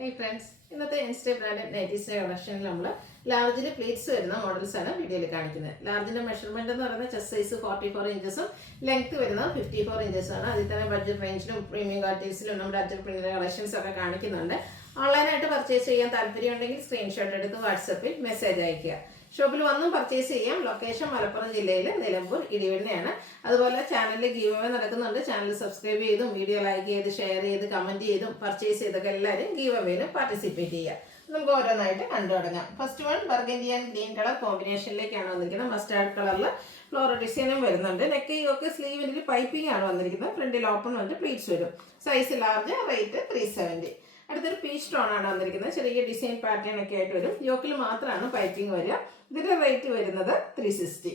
Hey friends, ഇന്നത്തെ ഇൻസ്റ്റേ brand നൈറ്റീസിന്റെ കളക്ഷനിൽ നമ്മൾ ലാർജിൽ pleats വരുന്ന മോഡൽസ് ആണ് വീഡിയോയിൽ കാണിക്കുന്നത്. ലാർജിന്റെ മെഷർമെന്റ് എന്ന് പറയുന്നത് ചെസ്റ്റ് സൈസ് 44 ഇഞ്ചസും ലെങ്ത് വരുന്നത് 54 ഇഞ്ചസും ആണ്. അതിൽ തന്നെ ബഡ്ജറ്റ് റേഞ്ചിലും പ്രീമിയം ക്വാളിറ്റീസിലും നമ്മുടെ അറ്റർ പ്രിന്റിന്റെ കളക്ഷൻസ് ഒക്കെ കാണിക്കുന്നുണ്ട്. ഓൺലൈനായിട്ട് പർച്ചേസ് ചെയ്യാൻ താല്പര്യമുണ്ടെങ്കിൽ സ്ക്രീൻഷോട്ട് എടുത്ത് വാട്സപ്പിൽ മെസ്സേജ് അയയ്ക്കുക. ഷോപ്പിൽ വന്നും പർച്ചേസ് ചെയ്യാം. ലൊക്കേഷൻ മലപ്പുറം ജില്ലയിൽ നിലമ്പൂർ ഇടിവണ്ണയാണ്. അതുപോലെ ചാനലിൽ ഗീവ് അവേ നടക്കുന്നുണ്ട്. ചാനൽ സബ്സ്ക്രൈബ് ചെയ്തും വീഡിയോ ലൈക്ക് ചെയ്ത് ഷെയർ ചെയ്ത് കമന്റ് ചെയ്തും പർച്ചേസ് ചെയ്തൊക്കെ എല്ലാവരും ഗീവ് അവേയിൽ പാർട്ടിസിപ്പേറ്റ് ചെയ്യുക. നമുക്ക് ഓരോന്നായിട്ട് കണ്ടു തുടങ്ങാം. First one burgundy and green colour കോമ്പിനേഷനിലേക്കാണ് വന്നിരിക്കുന്നത്. മസ്റ്റാർഡ് കളറിൽ ഫ്ലോറൽ ഡിസൈനും വരുന്നുണ്ട്. നെക്ക് ഒക്കെ സ്ലീവിൻ്റെ പൈപ്പിംഗ് ആണ് വന്നിരിക്കുന്നത്. ഫ്രണ്ടിൽ ഓപ്പൺ വന്നിട്ട് പ്ലീറ്റ്സ് വരും. Size large, rate 370. അടുത്തൊരു പീച്ച് ടോൺ ആണ് വന്നിരിക്കുന്നത്. ചെറിയ ഡിസൈൻ പാറ്റേൺ ഒക്കെ ആയിട്ട് വരും. യോക്കിൽ മാത്രമാണ് പൈപ്പിംഗ് വരിക. ഇതിന്റെ റേറ്റ് വരുന്നത് 360.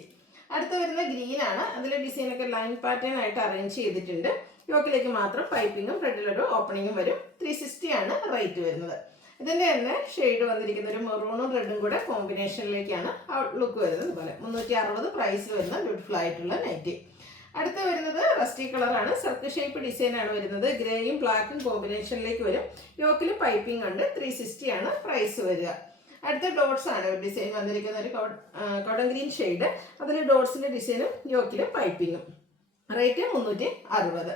അടുത്ത് വരുന്ന ഗ്രീൻ ആണ്. അതിലെ ഡിസൈനൊക്കെ ലൈൻ പാറ്റേൺ ആയിട്ട് അറേഞ്ച് ചെയ്തിട്ടുണ്ട്. യോക്കിലേക്ക് മാത്രം പൈപ്പിങ്ങും ഫ്രണ്ടിലൊരു ഓപ്പണിങ്ങും വരും. 360 ആണ് റേറ്റ് വരുന്നത്. ഇതിന്റെ തന്നെ ഷെയ്ഡ് വന്നിരിക്കുന്ന ഒരു മെറൂണും റെഡും കൂടെ കോമ്പിനേഷനിലേക്കാണ് ലുക്ക് വരുന്നത്. ഇതുപോലെ 360 പ്രൈസിൽ വരുന്ന ബ്യൂട്ടിഫുൾ ആയിട്ടുള്ള നൈറ്റി. അടുത്ത് വരുന്നത് റസ്റ്റി കളറാണ്. സർക്കിൾ ഷേപ്പ് ഡിസൈൻ ആണ് വരുന്നത്. ഗ്രേയും ബ്ലാക്കും കോമ്പിനേഷനിലേക്ക് വരും. യോക്കിൽ പൈപ്പിംഗ് ഉണ്ട്. 360 ആണ് പ്രൈസ് വരിക. അടുത്ത ഡോട്ട്സ് ആണ് ഒരു ഡിസൈൻ വന്നിരിക്കുന്ന ഒരു കോട്ടൺ ഗ്രീൻ ഷെയ്ഡ്. അതിൽ ഡോട്ട്സിന്റെ ഡിസൈനും യോക്കിൽ പൈപ്പിങ്ങും. റേറ്റ് 360.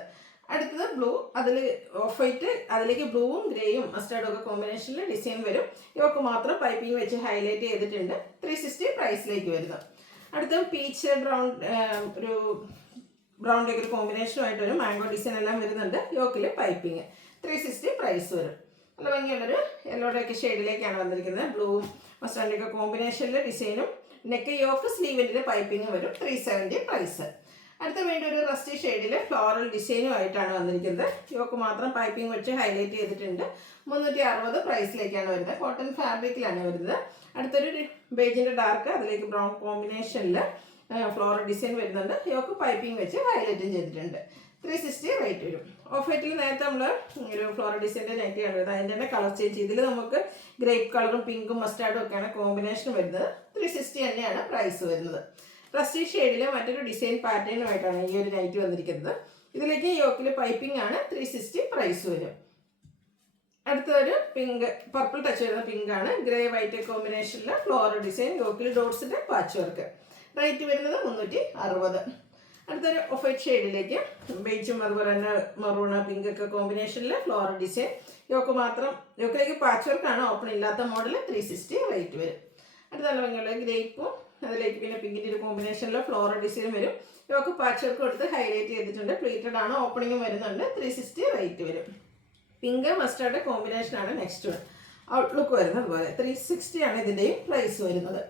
അടുത്തത് ബ്ലൂ, അതിൽ ഓഫ് വൈറ്റ്, അതിലേക്ക് ബ്ലൂവും ഗ്രേയും മസ്റ്റാർഡും ഒക്കെ കോമ്പിനേഷനിൽ ഡിസൈൻ വരും. യോക്ക് മാത്രം പൈപ്പിംഗ് വെച്ച് ഹൈലൈറ്റ് ചെയ്തിട്ടുണ്ട്. 360 പ്രൈസിലേക്ക് വരുന്നത്. അടുത്ത പീച്ച് ബ്രൗൺ, ഒരു ബ്രൗണിൻ്റെ ഒരു കോമ്പിനേഷനുമായിട്ട് വരും. മാംഗോ ഡിസൈൻ എല്ലാം വരുന്നുണ്ട്. യോക്കിൽ പൈപ്പിംഗ്. 360 പ്രൈസ് വരും. നല്ല ഭംഗിയുള്ളൊരു യെല്ലോയുടെ ഷെയ്ഡിലേക്കാണ് വന്നിരിക്കുന്നത്. ബ്ലൂവും മസ്റ്റാർഡിൻ്റെ ഒക്കെ കോമ്പിനേഷനിൽ ഡിസൈനും നെക്ക് യോക്ക് സ്ലീവിൻ്റെ പൈപ്പിംഗ് വരും. 370 പ്രൈസ്. അടുത്ത വേണ്ടി ഒരു റസ്റ്റി ഷെയ്ഡിൽ ഫ്ലോറൽ ഡിസൈനും ആയിട്ടാണ് വന്നിരിക്കുന്നത്. യോക്ക് മാത്രം പൈപ്പിംഗ് വെച്ച് ഹൈലൈറ്റ് ചെയ്തിട്ടുണ്ട്. 360 പ്രൈസിലേക്കാണ് വരുന്നത്. കോട്ടൺ ഫാബ്രിക്കിലാണ് വരുന്നത്. അടുത്തൊരു ബേജിൻ്റെ ഡാർക്ക്, അതിലേക്ക് ബ്രൗൺ കോമ്പിനേഷനിൽ ഫ്ലോറൽ ഡിസൈൻ വരുന്നുണ്ട്. യോക്ക് പൈപ്പിംഗ് വെച്ച് ഹൈലൈറ്റും ചെയ്തിട്ടുണ്ട്. 360 റേറ്റ് വരും. ഓഫ് വൈറ്റിൽ നേരത്തെ നമ്മൾ ഒരു ഫ്ലോറൽ ഡിസൈൻ്റെ നൈറ്റിയാണ് വരുന്നത്. അതിൻ്റെ തന്നെ കളർ ചേഞ്ച്. ഇതിൽ നമുക്ക് ഗ്രേപ്പ് കളറും പിങ്കും മസ്റ്റാർഡും ഒക്കെയാണ് കോമ്പിനേഷൻ വരുന്നത്. 360 തന്നെയാണ് പ്രൈസ് വരുന്നത്. റസ്റ്റി ഷെയ്ഡിൽ മറ്റൊരു ഡിസൈൻ പാറ്റേണുമായിട്ടാണ് ഈ ഒരു നൈറ്റ് വന്നിരിക്കുന്നത്. ഇതിലേക്ക് യോക്കിൽ പൈപ്പിംഗ് ആണ്. 360 പ്രൈസ് വരും. അടുത്തൊരു പിങ്ക്, പർപ്പിൾ ടച്ച് വരുന്ന പിങ്ക് ആണ്. ഗ്രേ വൈറ്റ് കോമ്പിനേഷനിൽ ഫ്ലോറൽ ഡിസൈൻ, യോക്കിൽ ഡോട്ട്സിൻ്റെ പാച്ച് വർക്ക്. റേറ്റ് വരുന്നത് 360. അടുത്തൊരു ഓഫ് വൈറ്റ് ഷെയ്ഡിലേക്ക് ബേജും അതുപോലെ തന്നെ മെറൂണ് പിങ്ക് ഒക്കെ കോമ്പിനേഷനിൽ ഫ്ലോറൽ ഡിസൈൻ, യോക്ക് മാത്രം, യോക്കിലേക്ക് പാച്ച് വർക്കാണ്. ഓപ്പൺ ഇല്ലാത്ത മോഡൽ. 360 റേറ്റ് വരും. അടുത്ത നല്ല ഭംഗിയുള്ള ഗ്രേപ്പും അതിലേക്ക് പിന്നെ പിങ്കിൻ്റെ ഒരു കോമ്പിനേഷനിൽ ഫ്ലോറൽ ഡിസൈൻ വരും. യോക്ക് പാച്ച് വർക്ക് കൊടുത്ത് ഹൈലൈറ്റ് ചെയ്തിട്ടുണ്ട്. പ്ലീറ്റഡ് ആണ്. ഓപ്പണിങ്ങും വരുന്നുണ്ട്. 360 റേറ്റ് വരും. പിങ്ക് മസ്റ്റാർഡ് കോമ്പിനേഷനാണ് നെക്സ്റ്റ് ഔട്ട്ലുക്ക് വരുന്നത്. അതുപോലെ 360 ആണ് ഇതിൻ്റെയും പ്രൈസ് വരുന്നത്.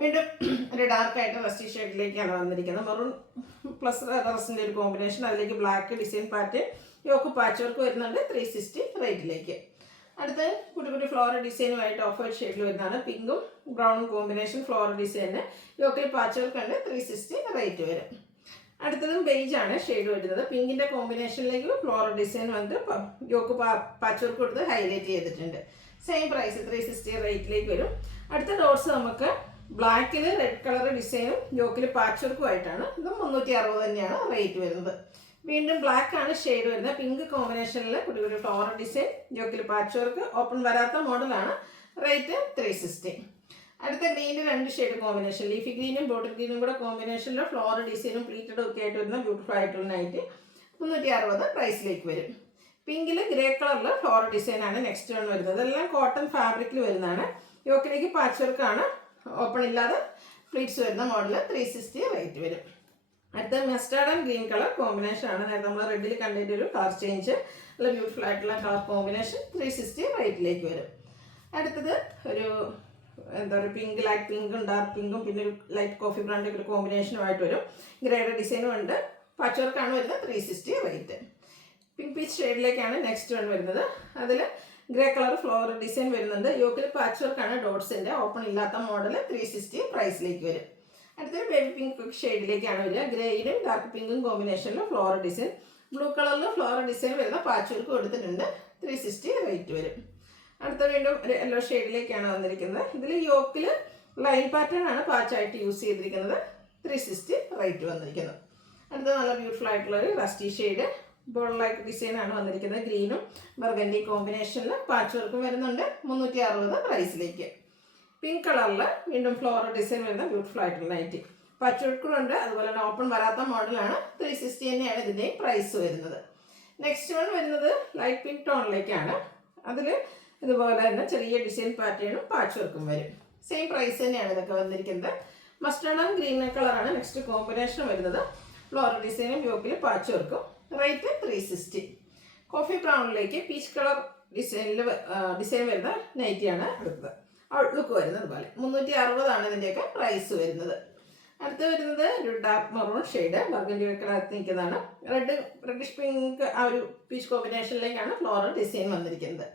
വീണ്ടും ഒരു ഡാർക്കായിട്ട് റസ്റ്റി ഷെയ്ഡിലേക്കാണ് വന്നിരിക്കുന്നത്. മെറൂൺ പ്ലസ് റസിൻ്റെ ഒരു കോമ്പിനേഷൻ, അതിലേക്ക് black design pattern, yoke patch work വരുന്നുണ്ട്. 360 റേറ്റിലേക്ക്. അടുത്ത കുട്ടി ഫ്ലോറൽ ഡിസൈനുമായിട്ട് ഓഫ് വൈറ്റ് ഷെയ്ഡിൽ വരുന്നതാണ്. പിങ്കും ബ്രൗണും കോമ്പിനേഷൻ ഫ്ലോറൽ ഡിസൈന്, യോക്കിൽ പാച്ച് വർക്ക് ഉണ്ട്. 360 റേറ്റ് വരും. അടുത്തതും ബേജ് ആണ് ഷെയ്ഡ് വരുന്നത്. പിങ്കിൻ്റെ കോമ്പിനേഷനിലേക്ക് ഫ്ലോറൽ ഡിസൈൻ വന്നിട്ട് യോക്ക് പാച്ച് വർക്ക് കൊടുത്ത് ഹൈലൈറ്റ് ചെയ്തിട്ടുണ്ട്. സെയിം പ്രൈസ് 360 റേറ്റിലേക്ക് വരും. അടുത്ത ഡോട്ട്സ് നമുക്ക് ബ്ലാക്കിൽ റെഡ് കളർ ഡിസൈനും യോക്കിൽ പാച്ച് വർക്കും ആയിട്ടാണ്. ഇതും 360 തന്നെയാണ് റേറ്റ് വരുന്നത്. വീണ്ടും ബ്ലാക്ക് ആണ് ഷെയ്ഡ് വരുന്നത്. പിങ്ക് കോമ്പിനേഷനിൽ കുടി ഫ്ലോറൽ ഡിസൈൻ, യോക്കിൽ പാച്ച് വർക്ക്, ഓപ്പൺ വരാത്ത മോഡലാണ്. റേറ്റ് 360. അടുത്ത ഗ്രീനിൻ്റെ രണ്ട് ഷെയ്ഡ് കോമ്പിനേഷൻ, ലീഫി ഗ്രീനും ബോട്ടിൽ ഗ്രീനും കൂടെ കോമ്പിനേഷനിൽ ഫ്ലോറൽ ഡിസൈനും പ്ലീറ്റഡും ഒക്കെ ആയിട്ട് വരുന്ന ബ്യൂട്ടിഫുൾ ആയിട്ടുള്ള നൈറ്റ്. 360 പ്രൈസിലേക്ക് വരും. പിങ്കിൽ ഗ്രേ കളറിൽ ഫ്ലോറൽ ഡിസൈൻ ആണ് നെക്സ്റ്റ് വൺ വരുന്നത്. ഇതെല്ലാം കോട്ടൺ ഫാബ്രിക്കിൽ വരുന്നതാണ്. യോക്കിലേക്ക് പാച്ച് വർക്കാണ്. ഓപ്പൺ ഇല്ലാതെ പ്ലീറ്റ്സ് വരുന്ന മോഡൽ. 360 റേറ്റ് വരും. അടുത്ത mustard and green colour combination ആണ്. നേരത്തെ നമ്മൾ റെഡിൽ കണ്ടിട്ട് ഒരു കളർ ചേഞ്ച്, നല്ല ബ്യൂട്ടിഫുൾ ആയിട്ടുള്ള കളർ കോമ്പിനേഷൻ. 360 റേറ്റിലേക്ക് വരും. അടുത്തത് ഒരു എന്താ പറയുക, പിങ്ക്, ലൈറ്റ് പിങ്കും ഡാർക്ക് പിങ്കും പിന്നെ ഒരു ലൈറ്റ് കോഫി ബ്രൗണിൻ്റെ ഒരു കോമ്പിനേഷനുമായിട്ട് വരും. ഗ്രേയുടെ ഡിസൈനും ഉണ്ട്. പാച്ച് വർക്കാണ് വരുന്നത്. 360 റേറ്റ്. പിങ്ക് പീച്ച് ഷെയ്ഡിലേക്കാണ് നെക്സ്റ്റ് വൺ വരുന്നത്. അതിൽ ഗ്രേ കളർ ഫ്ലോറൽ ഡിസൈൻ വരുന്നുണ്ട്. യോക്കിൽ പാച്ച് വർക്കാണ് ഡോട്ട്സിൻ്റെ. ഓപ്പൺ ഇല്ലാത്ത മോഡൽ. 360 പ്രൈസിലേക്ക് വരും. അടുത്തൊരു ബേബി പിങ്ക് ഷെയ്ഡിലേക്കാണ് വരിക. ഗ്രേയിലും ഡാർക്ക് പിങ്കും കോമ്പിനേഷനിൽ ഫ്ലോറൽ ഡിസൈൻ, ബ്ലൂ കളറിൽ ഫ്ലോറൽ ഡിസൈൻ വരുന്ന പാച്ച് വർക്ക് കൊടുത്തിട്ടുണ്ട്. 360 റേറ്റ് വരും. അടുത്ത വീണ്ടും ഒരു യെല്ലോ ഷെയ്ഡിലേക്കാണ് വന്നിരിക്കുന്നത്. ഇതിൽ യോക്കിൽ ലൈൻ പാറ്റേൺ ആണ് പാച്ചായിട്ട് യൂസ് ചെയ്തിരിക്കുന്നത്. 360 റേറ്റ് വന്നിരിക്കുന്നത്. അടുത്ത നല്ല ബ്യൂട്ടിഫുൾ ആയിട്ടുള്ള ഒരു റസ്റ്റി ഷെയ്ഡ്, ബോൾ ലൈക്ക് ഡിസൈനാണ് വന്നിരിക്കുന്നത്. ഗ്രീനും ബർഗൻഡി കോമ്പിനേഷനിൽ പാച്ച് വർക്കും വരുന്നുണ്ട്. 360 പ്രൈസിലേക്ക്. പിങ്ക് കളറിൽ വീണ്ടും ഫ്ലോറൽ ഡിസൈൻ വരുന്ന ബ്യൂട്ടിഫുൾ ആയിട്ടുള്ള നൈറ്റി. പാച്ച് വർക്കുകളുണ്ട്, അതുപോലെ തന്നെ ഓപ്പൺ വരാത്ത മോഡലാണ്. 360 തന്നെയാണ് ഇതിൻ്റെ പ്രൈസ് വരുന്നത്. നെക്സ്റ്റ് വൺ വരുന്നത് ലൈറ്റ് പിങ്ക് ടോണിലേക്കാണ്. അതിൽ ഇതുപോലെ തന്നെ ചെറിയ ഡിസൈൻ പാറ്റേണും പാച്ച് വർക്കും വരും. സെയിം പ്രൈസ് തന്നെയാണ് ഇതൊക്കെ വന്നിരിക്കുന്നത്. മസ്റ്റേർഡ് ആൻഡ് ഗ്രീൻ കളറാണ് നെക്സ്റ്റ് കോമ്പിനേഷൻ വരുന്നത്. ഫ്ലോറൽ ഡിസൈനും യോക്കിൽ പാച്ച് വർക്കും. റേറ്റ് 360. കോഫി ബ്രൗണിലേക്ക് പീച്ച് കളർ ഡിസൈൻ വരുന്ന നൈറ്റിയാണ് അടുത്തത്. ഔട്ട്ലുക്ക് വരുന്നത് പോലെ 360 ഇതിൻ്റെയൊക്കെ പ്രൈസ് വരുന്നത്. അടുത്ത് വരുന്നത് ഒരു ഡാർക്ക് മെറൂൺ ഷെയ്ഡ് ബർഗൻഡി കളറിൽ നിൽക്കുന്നതാണ്. റെഡിഷ് പിങ്ക് ആ ഒരു പീച്ച് കോമ്പിനേഷനിലേക്കാണ് ഫ്ലോറൽ ഡിസൈൻ വന്നിരിക്കുന്നത്.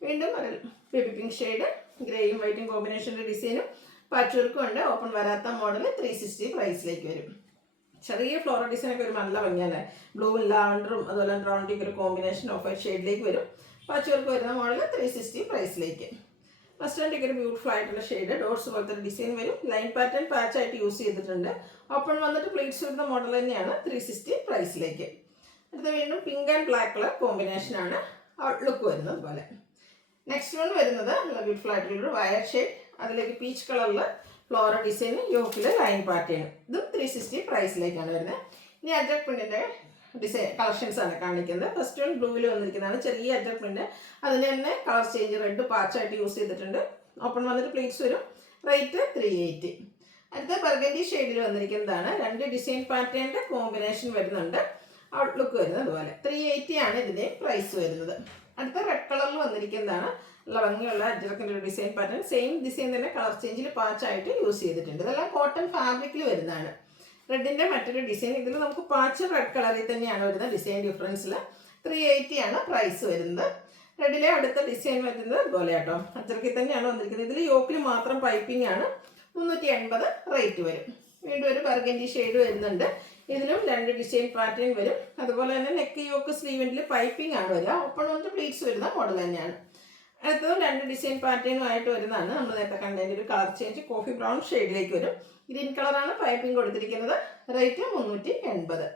വീണ്ടും ഒരു ബേബി പിങ്ക് ഷെയ്ഡ് ഗ്രേയും വൈറ്റും കോമ്പിനേഷൻ്റെ ഡിസൈനും പാച്ച് വർക്കും ഉണ്ട്. ഓപ്പൺ വരാത്ത മോഡൽ 360 പ്രൈസിലേക്ക് വരും. ചെറിയ ഫ്ലോറൽ ഡിസൈനൊക്കെ ഒരു നല്ല ഭംഗിയല്ലേ. ബ്ലൂവും ലാവൻഡറും അതുപോലെ ബ്രൗണിൻ്റെയൊക്കെ ഒരു കോമ്പിനേഷൻ ഓഫ് വൈറ്റ് ഷെയ്ഡിലേക്ക് വരും. പാച്ച് വർക്ക് വരുന്ന മോഡൽ 360 പ്രൈസിലേക്ക്. മസ്റ്റേർഡിൻ്റെ ഒരു ബ്യൂട്ടിഫുൾ ആയിട്ടുള്ള ഷെയ്ഡ് ഡോട്ട്സ് പോലത്തെ ഒരു ഡിസൈൻ വരും. ലൈൻ പാറ്റേൺ പാച്ചായിട്ട് യൂസ് ചെയ്തിട്ടുണ്ട്. ഓപ്പൺ വന്നിട്ട് പ്ലേറ്റ്സ് വരുന്ന മോഡൽ തന്നെയാണ്. 360 പ്രൈസിലേക്ക്. അടുത്ത വീണ്ടും പിങ്ക് ആൻഡ് ബ്ലാക്ക് കളർ കോമ്പിനേഷനാണ് ഔട്ട്ലുക്ക് വരുന്നത് പോലെ. നെക്സ്റ്റ് വൺ വരുന്നത് നല്ല ബ്യൂട്ടിഫുൾ ആയിട്ടുള്ളൊരു വയർ ഷെയ്ഡ്. അതിലേക്ക് പീച്ച് കളറിൽ ഫ്ലോറൽ ഡിസൈൻ യോക്കിൽ ലൈൻ പാറ്റേൺ. ഇതും 360 പ്രൈസിലേക്കാണ് വരുന്നത്. ഇനി അജക് പ്രിൻറ്റിൻ്റെ ഡിസൈൻ കളക്ഷൻസ് ആണ് കാണിക്കുന്നത്. ഫസ്റ്റ് വൺ ബ്ലൂവിൽ വന്നിരിക്കുന്നതാണ്. ചെറിയ അജക് പ്രിൻറ്റ്. അതിന് തന്നെ കളർ ചേഞ്ച് റെഡ് പാച്ചായിട്ട് യൂസ് ചെയ്തിട്ടുണ്ട്. ഓപ്പൺ വന്നിട്ട് പ്ലേറ്റ്സ് വരും. റേറ്റ് 380. അടുത്ത ബർഗൻഡി ഷെയ്ഡിൽ വന്നിരിക്കുന്നതാണ്. 2 ഡിസൈൻ പാറ്റേണിൻ്റെ കോമ്പിനേഷൻ വരുന്നുണ്ട്. ഔട്ട്ലുക്ക് വരുന്നത് അതുപോലെ 380 ആണ് ഇതിൻ്റെ പ്രൈസ് വരുന്നത്. അടുത്ത റെഡ് കളറിൽ വന്നിരിക്കുന്നതാണ്. നല്ല ഭംഗിയുള്ള അജ്രക്കിൻ്റെ ഒരു ഡിസൈൻ പാറ്റേൺ. സെയിം ഡിസൈൻ തന്നെ കളർ ചേഞ്ചിൽ പാച്ചായിട്ട് യൂസ് ചെയ്തിട്ടുണ്ട്. ഇതെല്ലാം കോട്ടൺ ഫാബ്രിക്കിൽ വരുന്നതാണ്. റെഡിൻ്റെ മറ്റൊരു ഡിസൈൻ. ഇതിൽ നമുക്ക് പാച്ച് റെഡ് കളറിൽ തന്നെയാണ് വരുന്നത്. ഡിസൈൻ ഡിഫറൻസിൽ 380 ആണ് പ്രൈസ് വരുന്നത്. റെഡിലെ അടുത്ത ഡിസൈൻ വരുന്നത് ഇതുപോലെ കേട്ടോ. അജ്രക്കിൽ തന്നെയാണ് വന്നിരിക്കുന്നത്. ഇതിൽ യോക്കിൽ മാത്രം പൈപ്പിംഗ് ആണ്. 380 റേറ്റ് വരും. വീണ്ടും ഒരു ബർഗൻഡി ഷെയ്ഡ് വരുന്നുണ്ട്. ഇതിലും 2 ഡിസൈൻ പാറ്റേൺ വരും. അതുപോലെ തന്നെ നെക്ക് യോക്ക് സ്ലീവെൻറ്റിൽ പൈപ്പിംഗ് ആണ് വരിക. ഓപ്പൺ വന്നിട്ട് പ്ലീറ്റ്സ് വരുന്ന മോഡൽ തന്നെയാണ്. അടുത്തതും 2 ഡിസൈൻ പാറ്റേണുമായിട്ട് വരുന്നതാണ്. നമ്മൾ നേരത്തെ കണ്ടതിൻ്റെ ഒരു കളർ ചേഞ്ച് കോഫി ബ്രൗൺ ഷെയ്ഡിലേക്ക് വരും. ഗ്രീൻ കളറാണ് പൈപ്പിംഗ് കൊടുത്തിരിക്കുന്നത്. റേറ്റ് 380.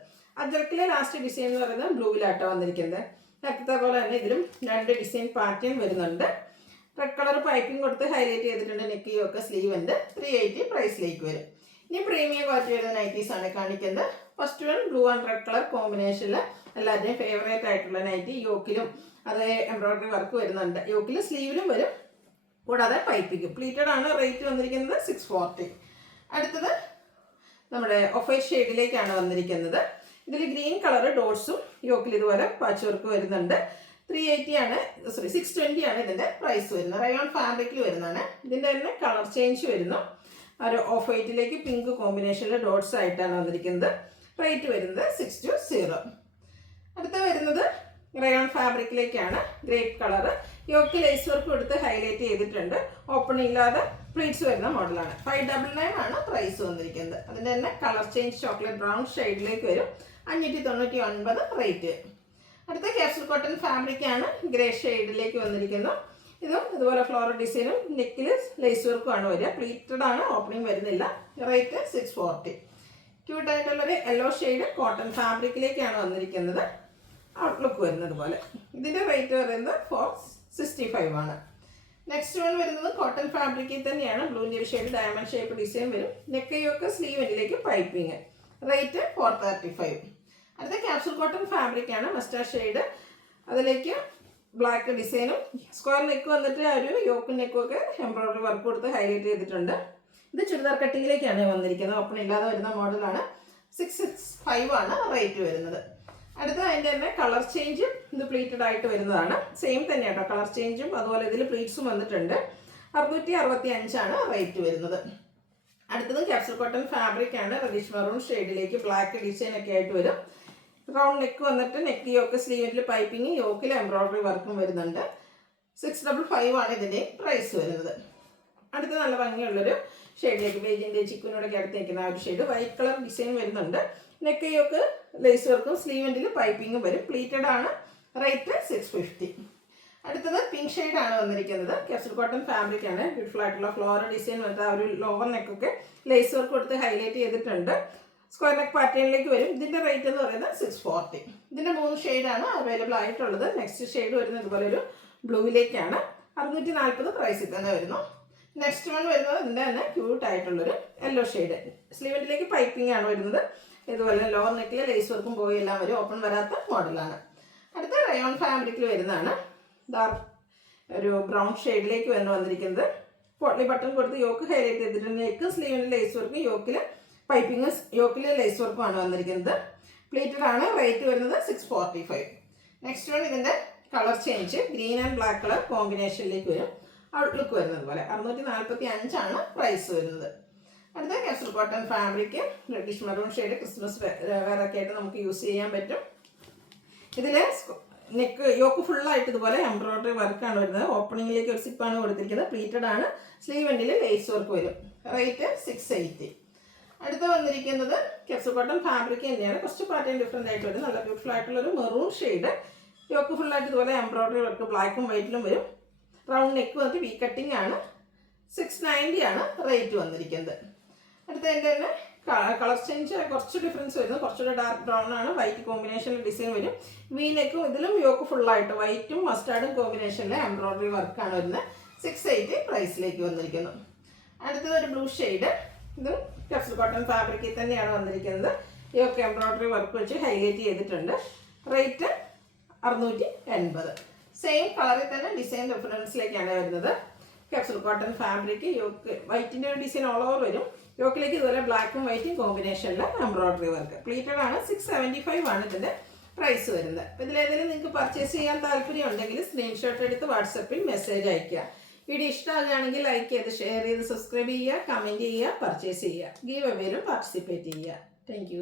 അജർക്കിലെ ലാസ്റ്റ് ഡിസൈൻ എന്ന് പറയുന്നത് ബ്ലൂവിലാട്ടോ വന്നിരിക്കുന്നത്. നേരത്തെ പോലെ തന്നെ ഇതിലും 2 ഡിസൈൻ പാറ്റേൺ വരുന്നുണ്ട്. റെഡ് കളർ പൈപ്പിംഗ് കൊടുത്ത് ഹൈലൈറ്റ് ചെയ്തിട്ടുണ്ട്. നെക്ക് യോക്ക് സ്ലീവെൻ്റ് 380 പ്രൈസിലേക്ക് വരും. ഇനി പ്രീമിയം ക്വാളിറ്റി വരുന്ന നൈറ്റീസ് ആണ് കാണിക്കുന്നത്. First one blue and red colour കോമ്പിനേഷനിൽ എല്ലാവരുടെയും ഫേവറേറ്റ് ആയിട്ടുള്ള നൈറ്റി. യോക്കിലും അത് എംബ്രോയിഡറി വർക്ക് വരുന്നുണ്ട്. യോക്കിൽ സ്ലീവിലും വരും. കൂടാതെ പൈപ്പിക്കും. പ്ലീറ്റഡ് ആണ്. റേറ്റ് വന്നിരിക്കുന്നത് 640. അടുത്തത് നമ്മുടെ ഓഫ് വൈറ്റ് ഷെയ്ഡിലേക്കാണ് വന്നിരിക്കുന്നത്. ഇതിൽ ഗ്രീൻ കളർ ഡോട്ട്സും യോക്കിൽ ഇതുപോലെ പാച്ച് വർക്ക് വരുന്നുണ്ട്. 380 ആണ് 620 ആണ് ഇതിൻ്റെ പ്രൈസ് വരുന്നത്. റയോൺ ഫാബ്രിക്കിൽ വരുന്നതാണ്. ഇതിൻ്റെ തന്നെ കളർ ചേഞ്ച് വരുന്നു. ഒരു ഓഫ് വൈറ്റിലേക്ക് പിങ്ക് കോമ്പിനേഷനിൽ ഡോട്ട്സ് ആയിട്ടാണ് വന്നിരിക്കുന്നത്. റേറ്റ് വരുന്നത് 620. അടുത്ത വരുന്നത് റയോൺ ഫാബ്രിക്കിലേക്കാണ്. Grape colour yoke lace work കൊടുത്ത് ഹൈലൈറ്റ് ചെയ്തിട്ടുണ്ട്. ഓപ്പൺ ഇല്ലാതെ പ്ലീറ്റ്സ് വരുന്ന മോഡലാണ്. 599 ആണ് പ്രൈസ് വന്നിരിക്കുന്നത്. അതിൻ്റെ തന്നെ കളർ ചേഞ്ച് ചോക്ലേറ്റ് ബ്രൗൺ ഷെയ്ഡിലേക്ക് വരും. 599 റേറ്റ്. അടുത്ത ക്യാപ്സൂൾ കോട്ടൺ ഫാബ്രിക്കാണ്. ഗ്രേ ഷെയ്ഡിലേക്ക് വന്നിരിക്കുന്നു. ഇതും ഇതുപോലെ ഫ്ലോറൽ ഡിസൈനും നെക്കിൽ ലേസ് വർക്കും ആണ് വരിക. പ്ലീറ്റഡ് ആണ്. ഓപ്പണിംഗ് വരുന്നില്ല. റേറ്റ് 640. ക്യൂട്ടായിട്ടുള്ളൊരു യെല്ലോ ഷെയ്ഡ് കോട്ടൺ ഫാബ്രിക്കിലേക്കാണ് വന്നിരിക്കുന്നത്. ഔട്ട്ലുക്ക് വരുന്നത് പോലെ. ഇതിൻ്റെ റേറ്റ് വരുന്നത് 465 ആണ്. നെക്സ്റ്റ് വൺ വരുന്നത് കോട്ടൺ ഫാബ്രിക്കിൽ തന്നെയാണ്. ബ്ലൂവിൻ്റെ ഷെയ്ഡ് ഡയമണ്ട് ഷേപ്പ് ഡിസൈൻ വരും. നെക്കയൊക്കെ സ്ലീവെൻറ്റിലേക്ക് പൈപ്പിങ്. റേറ്റ് 435. അടുത്ത ക്യാപ്സൂൾ കോട്ടൺ ഫാബ്രിക്കാണ്. Mustard shade. അതിലേക്ക് ബ്ലാക്ക് ഡിസൈനും സ്ക്വയർ നെക്ക് വന്നിട്ട് ഒരു യോക്ക് നെക്കും ഒക്കെ എംബ്രോയിഡറി വർക്ക് കൊടുത്ത് ഹൈലൈറ്റ് ചെയ്തിട്ടുണ്ട്. ഇത് ചുരിദാർ കട്ടിങ്ങിലേക്കാണ് വന്നിരിക്കുന്നത്. ഓപ്പൺ ഇല്ലാതെ വരുന്ന മോഡലാണ്. 665 ആണ് റേറ്റ് വരുന്നത്. അടുത്ത അതിൻ്റെ തന്നെ കളർ ചേഞ്ചും ഇത് പ്ലീറ്റഡ് ആയിട്ട് വരുന്നതാണ്. സെയിം തന്നെ കേട്ടോ. കളർ ചേഞ്ചും അതുപോലെ ഇതിൽ പ്ലീറ്റ്സും വന്നിട്ടുണ്ട്. 665 ആണ് റേറ്റ് വരുന്നത്. അടുത്തതും ക്യാപ്സൂൾ കോട്ടൺ ഫാബ്രിക്കാണ്. റെഡിഷ് മെറൂൺ ഷെയ്ഡിലേക്ക് ബ്ലാക്ക് ഡിസൈൻ ഒക്കെ ആയിട്ട് വരും. റൗണ്ട് നെക്ക് വന്നിട്ട് നെക്ക് യോക്ക് സ്ലീവിൽ പൈപ്പിങ് യോക്കിൽ എംബ്രോയിഡറി വർക്കും വരുന്നുണ്ട്. 655 ആണ് ഇതിൻ്റെ പ്രൈസ് വരുന്നത്. അടുത്ത നല്ല ഭംഗിയുള്ളൊരു ഷെയ്ഡിലേക്ക് ബേജിൻ്റെ ചിക്കുനോടൊക്കെ അടുത്ത് നിൽക്കുന്ന ആ ഒരു ഷെയ്ഡ് വൈറ്റ് കളർ ഡിസൈൻ വരുന്നുണ്ട്. നെക്ക് യോക്ക് ലേസ് വർക്കും സ്ലീവെൻറ്റിൽ പൈപ്പിങ്ങും വരും. പ്ലീറ്റഡ് ആണ്. റേറ്റ് 650. അടുത്തത് പിങ്ക് ഷെയ്ഡാണ് വന്നിരിക്കുന്നത്. ക്യാപ്സൂൾ കോട്ടൺ ഫാബ്രിക്കാണ്. ബ്യൂട്ടിഫുൾ ആയിട്ടുള്ള ഫ്ലോറൽ ഡിസൈൻ വന്നിട്ട് ആ ഒരു ലോവർ നെക്കൊക്കെ ലേസ് വർക്ക് കൊടുത്ത് ഹൈലൈറ്റ് ചെയ്തിട്ടുണ്ട്. സ്ക്വയർ നെക്ക് പാറ്റേണിലേക്ക് വരും. ഇതിൻ്റെ റേറ്റ് എന്ന് പറയുന്നത് 640. ഇതിൻ്റെ 3 ഷെയ്ഡാണ് അവൈലബിൾ ആയിട്ടുള്ളത്. നെക്സ്റ്റ് ഷെയ്ഡ് വരുന്നത് ഇതുപോലെ ഒരു ബ്ലൂവിലേക്കാണ്. 640 പ്രൈസിൽ തന്നെ വരുന്നു. നെക്സ്റ്റ് വൺ വരുന്നത് ഇതിൻ്റെ തന്നെ ക്യൂട്ടായിട്ടുള്ളൊരു യെല്ലോ ഷെയ്ഡ്. സ്ലീവെൻറ്റിലേക്ക് പൈപ്പിംഗ് ആണ് വരുന്നത്. ഇതുപോലെ ലോവർ നെക്കിൽ ലേസ് വർക്കും പോയി എല്ലാം വരും. ഓപ്പൺ വരാത്ത മോഡലാണ്. അടുത്ത റയോൺ ഫാബ്രിക്കിൽ വരുന്നതാണ്. ഡാർക്ക് ഒരു ബ്രൗൺ ഷെയ്ഡിലേക്ക് വന്നിരിക്കുന്നത്. പോട്ട്ലി ബട്ടൺ കൊടുത്ത് യോക്ക് ഹൈലൈറ്റ് ചെയ്തിട്ടുണ്ട്. നെക്ക് സ്ലീവിൻ്റെ ലേസ് വർക്കും യോക്കിൽ പൈപ്പിംഗ് യോക്കിൽ ലേസ് വർക്കുമാണ് വന്നിരിക്കുന്നത്. പ്ലീറ്റഡ് ആണ്. റേറ്റ് വരുന്നത് 645. നെക്സ്റ്റ് വൺ ഇതിൻ്റെ colour change green and black colour കോമ്പിനേഷനിലേക്ക് വരും. ഔട്ട്ലുക്ക് വരുന്നത് പോലെ 645 പ്രൈസ് വരുന്നത്. അടുത്ത casual cotton fabric reddish maroon shade Christmas വെയറൊക്കെ ആയിട്ട് നമുക്ക് യൂസ് ചെയ്യാൻ പറ്റും. ഇതിൽ നെക്ക് യോക്ക് ഫുള്ളായിട്ട് ഇതുപോലെ എംബ്രോയ്ഡറി വർക്കാണ് വരുന്നത്. ഓപ്പണിങ്ങിലേക്ക് ഒരു സിപ്പാണ് കൊടുത്തിരിക്കുന്നത്. പ്ലീറ്റഡ് ആണ്. സ്ലീവ് എൻഡിൽ ലേസ് വർക്ക് വരും. റേറ്റ് 680. അടുത്ത് വന്നിരിക്കുന്നത് കാസൽ കോട്ടൺ ഫാബ്രിക് തന്നെയാണ്. കുറച്ച് പാറ്റേൺ ഡിഫറെൻ്റ് ആയിട്ട് വരും. നല്ല ബ്യൂട്ടിഫുൾ ആയിട്ടുള്ളൊരു മെറൂൺ ഷെയ്ഡ്. യോക്ക് ഫുള്ളായിട്ട് ഇതുപോലെ എംബ്രോയ്ഡറി വർക്ക് ബ്ലാക്കും വൈറ്റിലും വരും. റൗണ്ട് നെക്ക് വന്നിട്ട് വി കട്ടിംഗ് ആണ്. 690 റേറ്റ് വന്നിരിക്കുന്നത്. അടുത്തതിൻ്റെ തന്നെ കളർ ചേഞ്ച് കുറച്ച് ഡിഫറൻസ് വരുന്നു. കുറച്ചുകൂടെ ഡാർക്ക് ബ്രൗൺ ആണ്. വൈറ്റ് കോമ്പിനേഷനിൽ ഡിസൈൻ വരും. വി നെക്കും ഇതിലും യോക്ക് ഫുള്ളായിട്ട് വൈറ്റും മസ്റ്റാർഡും കോമ്പിനേഷനിൽ എംബ്രോയ്ഡറി വർക്കാണ് വരുന്നത്. 680 പ്രൈസിലേക്ക് വന്നിരിക്കുന്നു. അടുത്തത് ഒരു ബ്ലൂ ഷെയ്ഡ്. ഇതും കാസൽ കോട്ടൺ ഫാബ്രിക്കിൽ തന്നെയാണ് വന്നിരിക്കുന്നത്. യോക്ക് എംബ്രോയ്ഡറി വർക്ക് വെച്ച് ഹൈലൈറ്റ് ചെയ്തിട്ടുണ്ട്. റേറ്റ് 680. സെയിം കളറിൽ തന്നെ ഡിസൈൻ ഡിഫറൻസിലേക്കാണ് വരുന്നത്. കാസൽ കോട്ടൺ ഫാബ്രിക് യോക്ക് വൈറ്റിൻ്റെ ഒരു ഡിസൈൻ ഓൾ ഓവർ വരും. യോക്കിലേക്ക് ഇതുപോലെ ബ്ലാക്കും വൈറ്റും കോമ്പിനേഷനിൽ എംബ്രോയ്ഡറി വർക്ക്. പ്ലീറ്റഡ് ആണ്. 675 ഇതിൻ്റെ പ്രൈസ് വരുന്നത്. അപ്പോൾ ഇതിലേതെങ്കിലും നിങ്ങൾക്ക് പർച്ചേസ് ചെയ്യാൻ താല്പര്യം ഉണ്ടെങ്കിൽ സ്ക്രീൻഷോട്ട് എടുത്ത് വാട്സപ്പിൽ മെസ്സേജ് അയയ്ക്കുക. വീഡിയോ ഇഷ്ടമാകുകയാണെങ്കിൽ ലൈക്ക് ചെയ്ത് ഷെയർ ചെയ്ത് സബ്സ്ക്രൈബ് ചെയ്യുക, കമൻറ്റ് ചെയ്യുക, പർച്ചേസ് ചെയ്യുക. ഗീവ് അവേയിലും പാർട്ടിസിപ്പേറ്റ് ചെയ്യുക. താങ്ക്